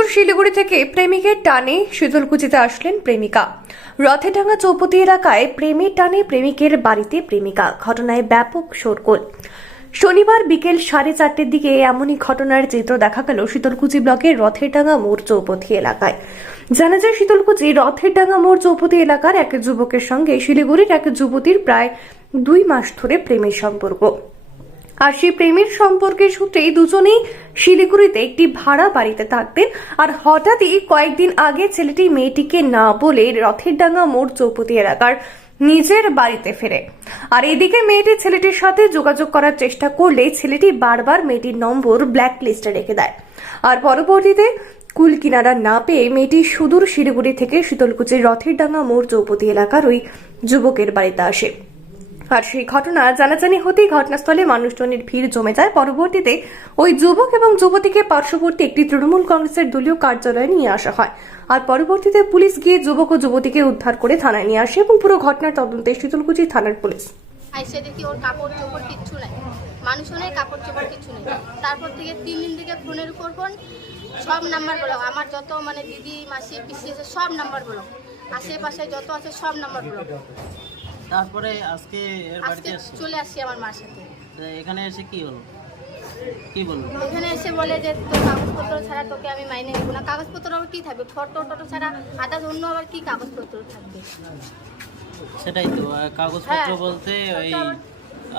সুদূর শিলিগুড়ি থেকে প্রেমিকের টানে শীতলকুচিতে আসলেন প্রেমিকা। রথেডাঙ্গা চৌপতি এলাকায় প্রেমের টানে প্রেমিকের বাড়িতে প্রেমিকা। ঘটনায় ব্যাপক শোরগোল। শনিবার বিকেল সাড়ে চারটের দিকে এমনই ঘটনার চিত্র দেখা গেল শীতলকুচি ব্লকের রথেরডাঙ্গা মোড় চৌপতি এলাকায়। জানা যায়, শীতলকুচি রথেরডাঙ্গা মোড় চৌপতি এলাকার এক যুবকের সঙ্গে শিলিগুড়ির এক যুবতীর প্রায় দুই মাস ধরে প্রেমের সম্পর্ক। আর সেই প্রেমের সম্পর্কের সূত্রেই দুজনেই শিলিগুড়িতে একটি ভাড়া বাড়িতে থাকতেন। আর হঠাৎই কয়েকদিন আগে ছেলেটি মেয়েটিকে না বলে রথের ডাঙ্গা মোড় চৌপতি এলাকার নিজের বাড়িতে ফেরে। আর এদিকে মেয়েটি ছেলেটির সাথে যোগাযোগ করার চেষ্টা করলে ছেলেটি বারবার মেয়েটির নম্বর ব্ল্যাক লিস্টে রেখে দেয়। আর পরবর্তীতে কুল কিনারা না পেয়ে মেয়েটি সুদূর শিলিগুড়ি থেকে শীতলকুচির রথের ডাঙ্গা মোড় চৌপতি এলাকার ওই যুবকের বাড়িতে আসে। আর সেই ঘটনা জানাজানি হতেই ঘটনাস্থলে মানুষজনের ভিড় জমে যায়। পরবর্তীতে ওই যুবক এবং যুবতীকে পার্শ্ববর্তী একটি তৃণমূল কংগ্রেসের দলীয় কার্যালয়ে নিয়ে আসা হয়। আর পরবর্তীতে পুলিশ গিয়ে যুবক ও যুবতীকে উদ্ধার করে থানায় নিয়ে আসে এবং পুরো ঘটনার তদন্তে শীতলকুচি থানার পুলিশ। আইসে দেখি ওর কাপড় চোপড় কিচ্ছু নাই? মানুষও নেই কাপড় চোপড় কিচ্ছু নেই। তারপর থেকে তিন দিন থেকে ফোনের উপর ফোন সব নাম্বার বলো। আমার যত মানে দিদি, মাসি, পিসি সব নাম্বার বলো। আশেপাশে যত আছে, সব নাম্বার বলো। তারপরে আজকে এর আজকে বাড়িতে আসছি? চলে আসি আমার মার সাথে। তা এখানে এসে কি হলো? কি বলল? এখানে এসে বলে যে তোর কাগজপত্র ছাড়া তোকে আমি মাইনে নেব না। কাগজপত্র আবার কী থাকবে? ফটো টটো ছাড়া আদার্স অন্য আবার কী কাগজপত্র থাকবে? সেটাই তো আহ, কাগজপত্র হ্যাঁ। বলতে ওই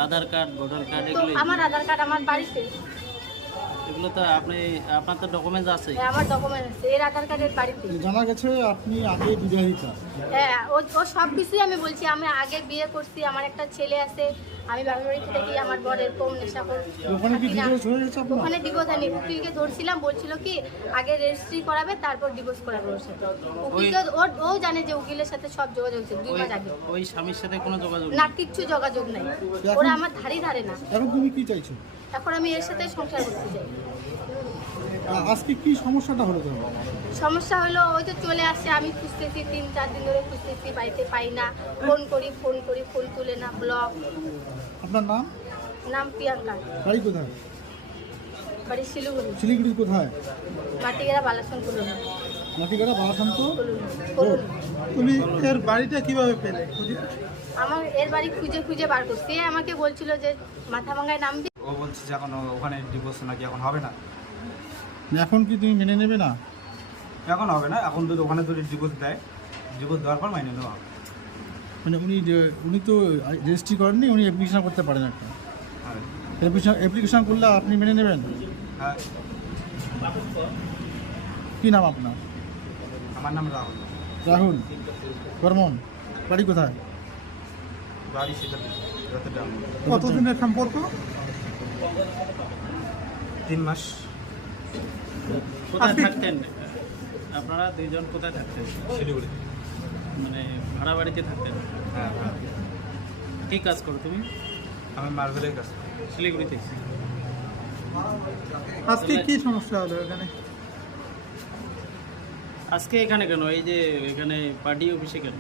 আধার কার্ড ভোটার কার্ড তো এগুলো আমার আধার কার্ড আমার বাড়িতে। এগুলো তো আপনি আপনার তো ডকুমেন্টস আছে হ্যাঁ, আমার ডকুমেন্ট আছে। এর আধার কার্ডের বাড়িতে। জানা গেছে আপনি আগে বিবাহিতা। হ্যাঁ ও ও সব কিছুই আমি বলছি। আমি আগে বিয়ে করছি আমার একটা ছেলে আছে। আমি বাড়ি থেকে দেখি আমার বর এরকম নেশা করে ওখানে কি ডিভোর্স হয়ে গেছে আপনার? ওখানে ডিভোর্স হয়নি। উকিলকে ধরছিলাম বলছিল কি আগে রেজিস্ট্রি করাবে তারপর ডিভোর্স করাবে ওর সাথে। উকিলকে ওর ও জানে যে উকিলের সাথে সব যোগাযোগ হচ্ছে দুই মাস আগে। ওই স্বামীর সাথে কোনো যোগাযোগ না কিচ্ছু যোগাযোগ নাই। ওরা আমার ধারি ধারে না। এখন তুমি কি চাইছো? এখন আমি এর সাথে সংসার করতে চাই। আজকে কি সমস্যাটা হলো কেন সমস্যা হলো ওই তো চলে আসে আমি খুঁজতেছি তিন চার দিন ধরে খুঁজতেছি বাড়িতে পাই না। ফোন করি ফোন করি ফোন তুলে না ব্লক আপনার নাম? নাম প্রিয়াঙ্কা। বাড়ি কোথায়? বাড়ি শিলিগুড়ি। শিলিগুড়ি কোথায়? মাটিগেরা বালাসন করুন নাটিকাটা বালাশান্ত করুন তুমি এর বাড়িটা কীভাবে পেলে? আমার এর বাড়ি খুঁজে খুঁজে বার করছে। আমাকে বলছিল যে মাথা ভাঙায় নামবি ও বলছে যে এখন ওখানে ডিভোর্স নাকি এখন হবে না। এখন কি তুমি মেনে নেবে না? এখন হবে না এখন যদি ওখানে যদি ডিভোর্স দেয় ডিভোর্স দেওয়ার পর মাইনে নেওয়া হবে। মানে উনি যে- উনি তো রেজিস্ট্রি করেননি উনি অ্যাপ্লিকেশন করতে পারেন একটা। অ্যাপ্লিকেশন অ্যাপ্লিকেশন করলে আপনি মেনে নেবেন? হ্যাঁ। কি নাম আপনার? আমার নাম রাহুল। রাহুল। বর্মন বাড়ি কোথায়? বাড়ি সেটা কতদিনের সম্পর্ক? তিন মাস। কোথায় থাকতেন? আপনারা দুইজন কোথায় থাকতেন? শিলিগুড়ি। মানে ভাড়া বাড়িতে থাকতেন? হ্যাঁ হ্যাঁ। কি কাজ করো তুমি? আমি মার্বেলের কাছে শিলিগুড়িতে। আজকে কি সমস্যা হলো এখানে? আজকে এখানে কেন? এই যে এখানে পার্টি অফিসে কেন?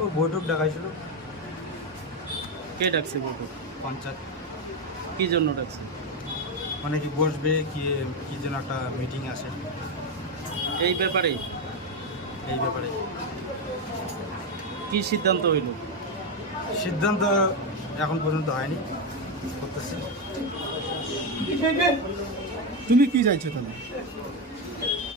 ও বৈঠক ডাকাইছিল। কে ডাকছে বলতো পঞ্চায়েত। কি জন্য ডাকছে? মানে কি বসবে কি কি যেন একটা মিটিং আছে। এই ব্যাপারে? এই ব্যাপারে। কি সিদ্ধান্ত হইল? সিদ্ধান্ত এখন পর্যন্ত হয়নি করতেছি। তুমি কি চাইছো তাহলে?